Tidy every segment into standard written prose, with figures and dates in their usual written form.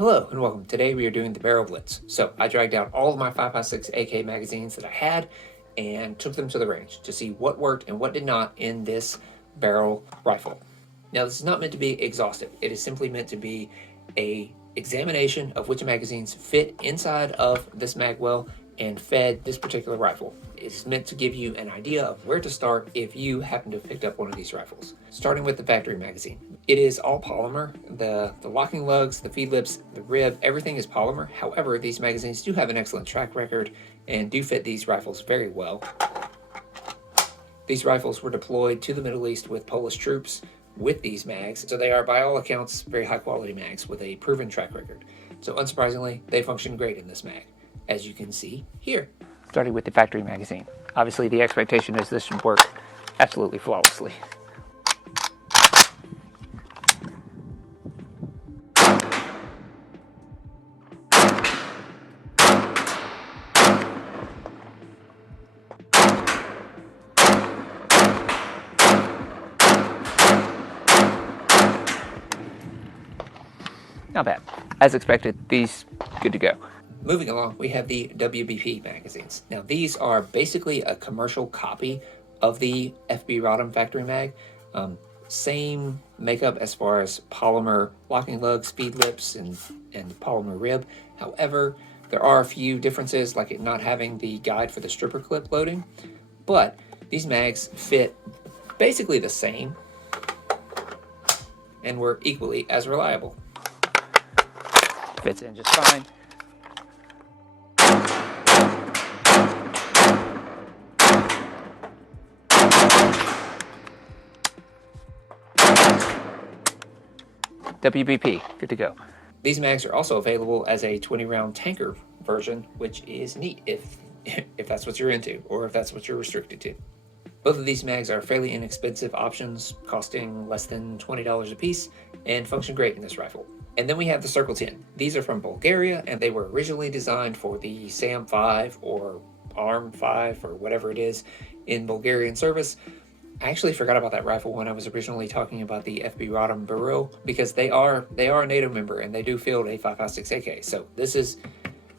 Hello and welcome. Today we are doing the barrel blitz. So I dragged out all of my 5.56 AK magazines that I had and took them to the range to see what worked and what did not in this barrel rifle. Now this is not meant to be exhaustive. It is simply meant to be a examination of which magazines fit inside of this mag well and fed this particular rifle. It's meant to give you an idea of where to start if you happen to have picked up one of these rifles. Starting with the factory magazine. It is all polymer. The locking lugs, the feed lips, the rib, everything is polymer. However, these magazines do have an excellent track record and do fit these rifles very well. These rifles were deployed to the Middle East with Polish troops with these mags, so they are by all accounts very high quality mags with a proven track record. So unsurprisingly, they function great in this mag, as you can see here. Starting with the factory magazine. Obviously the expectation is this should work absolutely flawlessly. Not bad. As expected, these good to go. Moving along, we have the WBP magazines. Now these are basically a commercial copy of the FB Radom factory mag. Same makeup as far as polymer locking lugs, feed lips, and polymer rib. However, there are a few differences, like it not having the guide for the stripper clip loading, but these mags fit basically the same and were equally as reliable. Fits in just fine. WBP, good to go. These mags are also available as a 20-round tanker version, which is neat if that's what you're into, or if that's what you're restricted to. Both of these mags are fairly inexpensive options, costing less than $20 a piece, and function great in this rifle. And then we have the Circle 10. These are from Bulgaria, and they were originally designed for the SAM 5 or ARM 5 or whatever it is in Bulgarian service. I actually forgot about that rifle when I was originally talking about the FB Radom Beryl, because they are a NATO member and they do field a 5.56 AK. So this is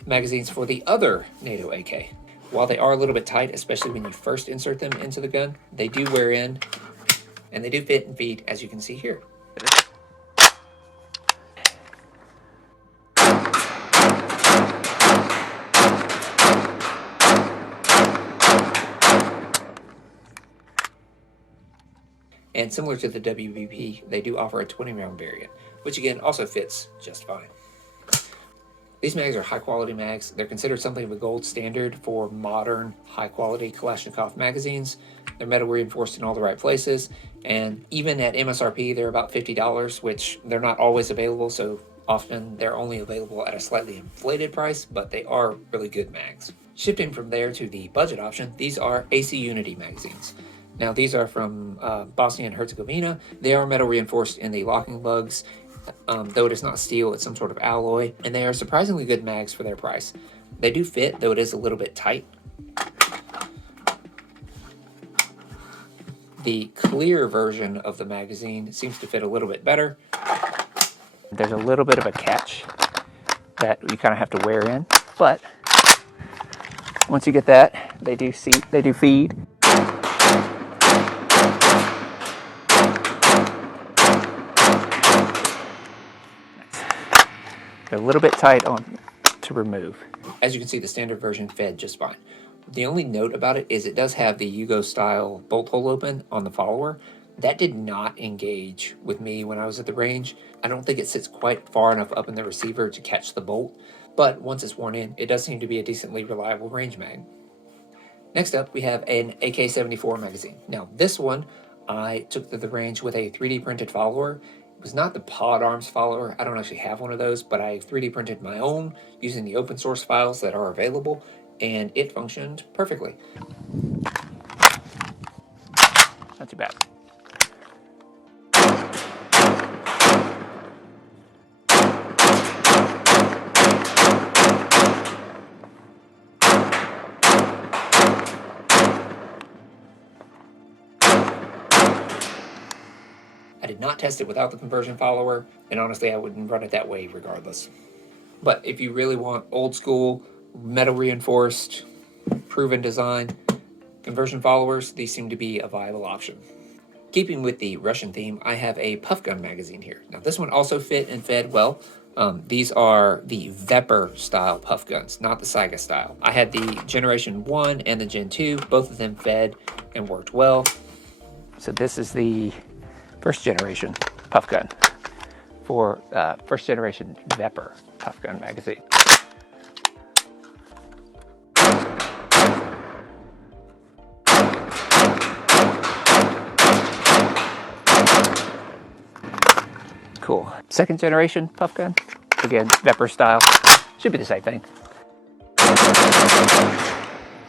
magazines for the other NATO AK. While they are a little bit tight, especially when you first insert them into the gun, they do wear in and they do fit and feed, as you can see here. And similar to the WBP, they do offer a 20-round variant, which again also fits just fine. These mags are high-quality mags. They're considered something of a gold standard for modern, high-quality Kalashnikov magazines. They're metal reinforced in all the right places, and even at MSRP, they're about $50, which they're not always available, so often they're only available at a slightly inflated price, but they are really good mags. Shifting from there to the budget option, these are AC Unity magazines. Now these are from Bosnia and Herzegovina. They are metal reinforced in the locking lugs, though it is not steel, it's some sort of alloy, and they are surprisingly good mags for their price. They do fit, though it is a little bit tight. The clear version of the magazine seems to fit a little bit better. There's a little bit of a catch that you kind of have to wear in, but once you get that, they do feed. They're a little bit tight to remove. As you can see, the standard version fed just fine. The only note about it is it does have the Yugo style bolt hole open on the follower. That did not engage with me when I was at the range. I don't think it sits quite far enough up in the receiver to catch the bolt, but once it's worn in, it does seem to be a decently reliable range mag. Next up, we have an AK-74 magazine. Now this one, I took to the range with a 3D printed follower. It was not the Pod Arms follower. I don't actually have one of those, but I 3D printed my own using the open source files that are available, and it functioned perfectly. Not too bad. I did not test it without the conversion follower, and honestly I wouldn't run it that way regardless. But if you really want old school, metal reinforced, proven design, conversion followers, these seem to be a viable option. Keeping with the Russian theme, I have a Pufgun magazine here. Now this one also fit and fed well. These are the Vepr style Pufguns, not the Saiga style. I had the Generation 1 and the Gen 2, both of them fed and worked well. So this is the first generation Pufgun for first generation Vepr Pufgun magazine. Cool. Second generation Pufgun, again, Vepr style. Should be the same thing.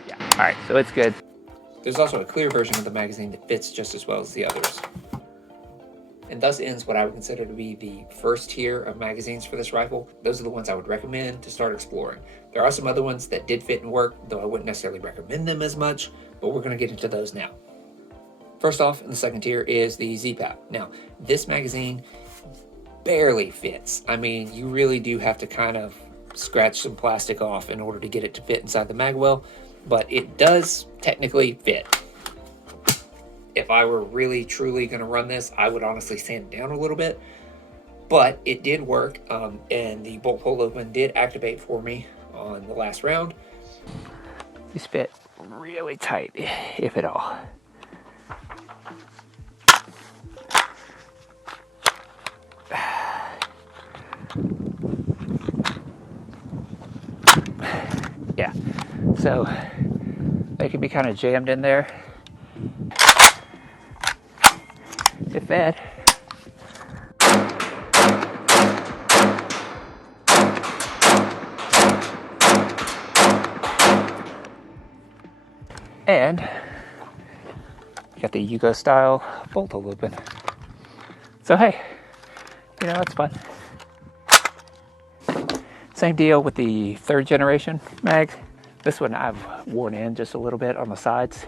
Yeah, all right, so it's good. There's also a clear version of the magazine that fits just as well as the others. And thus ends what I would consider to be the first tier of magazines for this rifle. Those are the ones I would recommend to start exploring. There are some other ones that did fit and work, though I wouldn't necessarily recommend them as much, but we're gonna get into those now. First off, in the second tier is the Z-Pap. Now, this magazine barely fits. I mean, you really do have to kind of scratch some plastic off in order to get it to fit inside the mag well, but it does technically fit. If I were really truly going to run this, I would honestly sand it down a little bit, but it did work, and the bolt hole open did activate for me on the last round. These fit really tight, if at all. Yeah, so they can be kind of jammed in there. It fed. And you got the Yugo style bolt hole open. So hey, you know, it's fun. Same deal with the third generation mag. This one I've worn in just a little bit on the sides.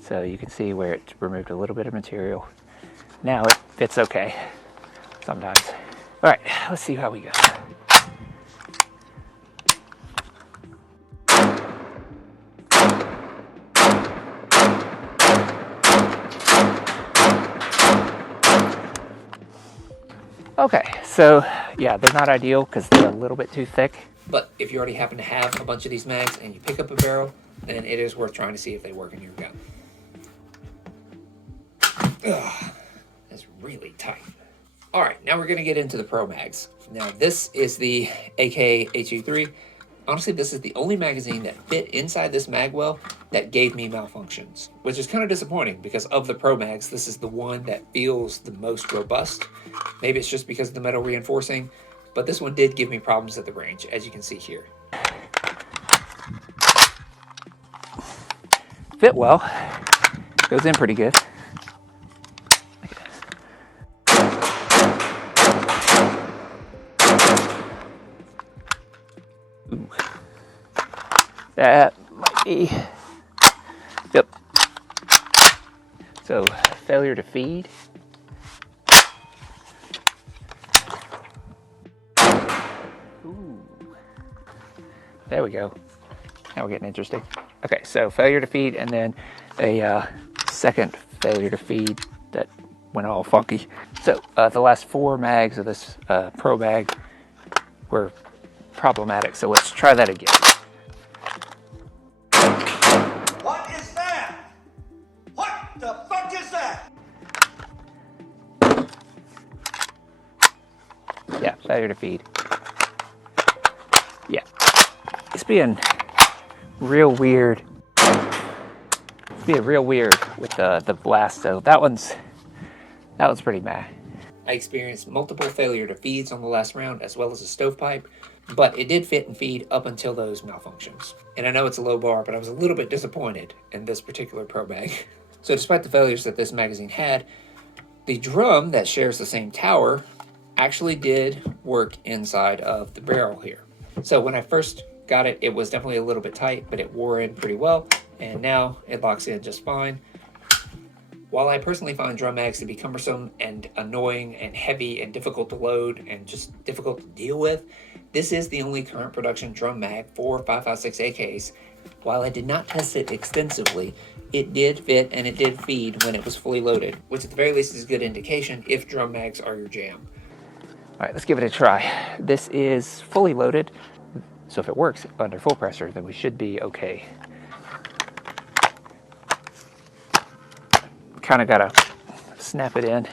So you can see where it removed a little bit of material. Now it fits okay, sometimes. All right, let's see how we go. Okay, so yeah, they're not ideal because they're a little bit too thick. But if you already happen to have a bunch of these mags and you pick up a barrel, then it is worth trying to see if they work in your gun. Ugh, that's really tight. All right, now we're gonna get into the Pro Mags. Now this is the AK-A23. Honestly, this is the only magazine that fit inside this mag well that gave me malfunctions, which is kind of disappointing because of the Pro Mags, this is the one that feels the most robust. Maybe it's just because of the metal reinforcing, but this one did give me problems at the range, as you can see here. Fit well, goes in pretty good. Ooh. That might be, yep. So failure to feed. Ooh. There we go. Now we're getting interesting. Okay, so failure to feed, and then a second failure to feed that went all funky. So the last 4 mags of this Pro Mag were problematic, so let's try that again. What is that? What the fuck is that? Yeah, failure to feed. Yeah, it's being real weird. It's being real weird with the blast. So that one's pretty meh. I experienced multiple failure to feeds on the last round, as well as a stovepipe, but it did fit and feed up until those malfunctions. And I know it's a low bar, but I was a little bit disappointed in this particular Pro Mag. So despite the failures that this magazine had, the drum that shares the same tower actually did work inside of the barrel here. So when I first got it, it was definitely a little bit tight, but it wore in pretty well, and now it locks in just fine. While I personally find drum mags to be cumbersome and annoying and heavy and difficult to load and just difficult to deal with, this is the only current production drum mag for 5.56 AKs. While I did not test it extensively, it did fit and it did feed when it was fully loaded, which at the very least is a good indication if drum mags are your jam. All right, let's give it a try. This is fully loaded, so if it works under full pressure, then we should be okay. Kind of gotta snap it in.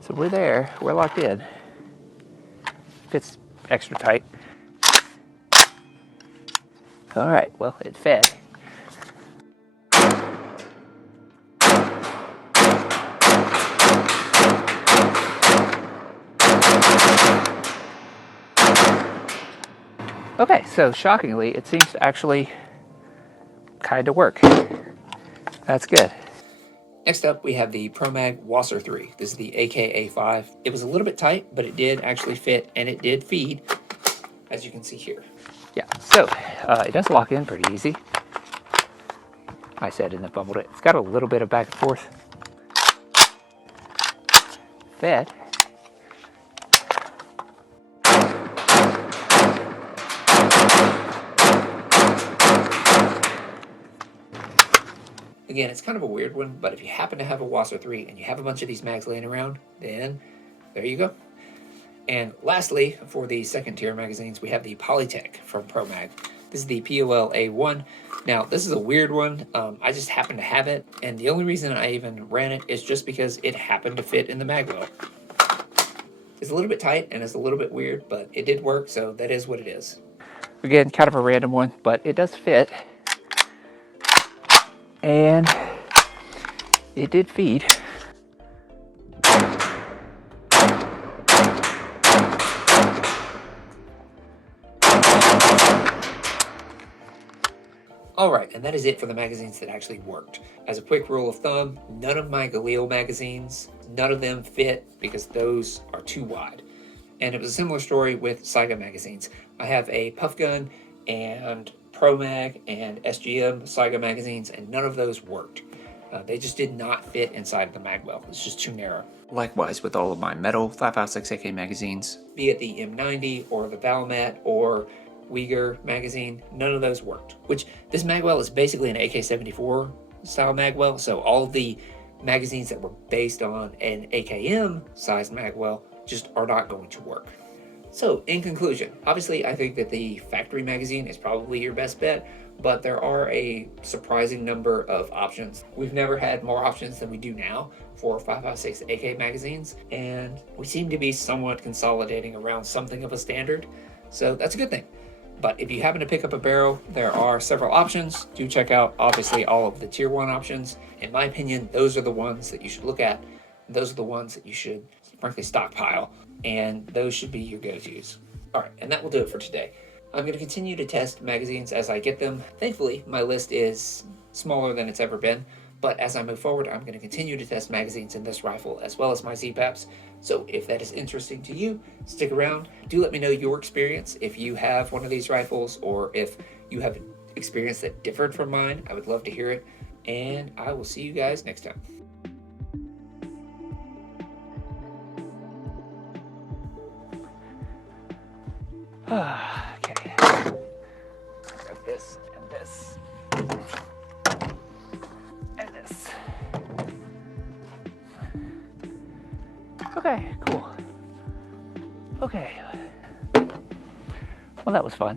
So we're there, we're locked in. Fits extra tight. All right, well, it fed. Okay, so shockingly, it seems to actually kind of work. That's good. Next up, we have the ProMag WASR-3. This is the AK-A5. It was a little bit tight, but it did actually fit and it did feed, as you can see here. Yeah, so it does lock in pretty easy. I said and then fumbled it. It's got a little bit of back and forth. Fed. Again, it's kind of a weird one, but if you happen to have a WASR-3 and you have a bunch of these mags laying around, then there you go. And lastly, for the second tier magazines, we have the Polytech from ProMag. This is the POL-A1. Now, this is a weird one. I just happen to have it, and the only reason I even ran it is just because it happened to fit in the mag well. It's a little bit tight and it's a little bit weird, but it did work, so that is what it is. Again, kind of a random one, but it does fit. And it did feed. All right, and that is it for the magazines that actually worked. As a quick rule of thumb, none of my Galil magazines, none of them fit because those are too wide. And it was a similar story with Saiga magazines. I have a Pufgun and ProMag and SGM Saiga magazines, and none of those worked. They just did not fit inside of the mag well. It's just too narrow. Likewise with all of my metal 5.56 AK magazines, be it the M90 or the Valmet or Uyghur magazine, none of those worked. Which this magwell is basically an AK-74 style magwell, so all of the magazines that were based on an AKM sized magwell just are not going to work. So in conclusion, obviously I think that the factory magazine is probably your best bet, but there are a surprising number of options. We've never had more options than we do now for 5.56 AK magazines, and we seem to be somewhat consolidating around something of a standard, so that's a good thing. But if you happen to pick up a barrel, there are several options. Do check out, obviously, all of the tier 1 options. In my opinion, those are the ones that you should look at. Those are the ones that you should, frankly, stockpile. And those should be your go-tos. All right, and that will do it for today. I'm going to continue to test magazines as I get them. Thankfully, my list is smaller than it's ever been. But as I move forward, I'm going to continue to test magazines in this rifle as well as my Z-Paps. So if that is interesting to you, stick around. Do let me know your experience. If you have one of these rifles or if you have experience that differed from mine, I would love to hear it. And I will see you guys next time. Okay. Grab this and this. And this. Okay, cool. Okay. Well, that was fun.